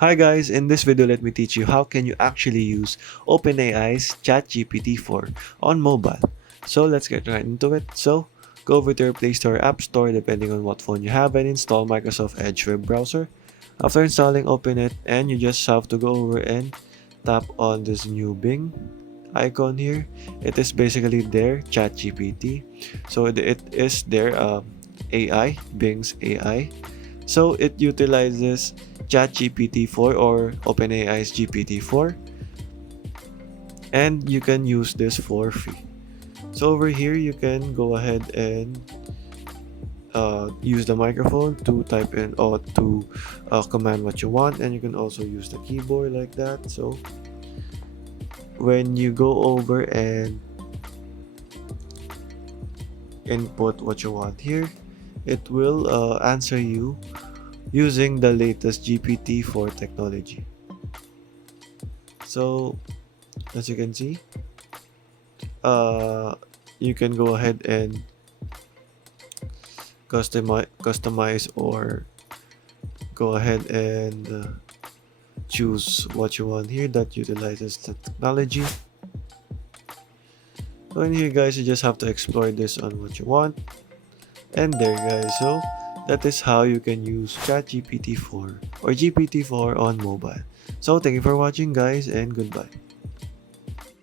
Hi guys, in this video let me teach you how can you actually use OpenAI's ChatGPT 4 on mobile. So let's get right into it. So go over to your Play Store or App Store depending on what phone you have and install Microsoft Edge web browser. After installing, open it and you just have to go over and tap on this new Bing icon here. It is basically their ChatGPT. So it is their AI, Bing's AI. So it utilizes ChatGPT 4 or OpenAI's GPT-4, and you can use this for free. So over here you can go ahead and use the microphone to type in or to command what you want, and you can also use the keyboard like that. So when you go over and input what you want here, it will answer you using the latest GPT-4 technology. So as you can see, uh, you can go ahead and customize or go ahead and choose what you want here that utilizes the technology. So in here guys, you just have to explore this on what you want, and there guys. So that is how you can use ChatGPT 4 or GPT-4 on mobile. So thank you for watching guys, and goodbye.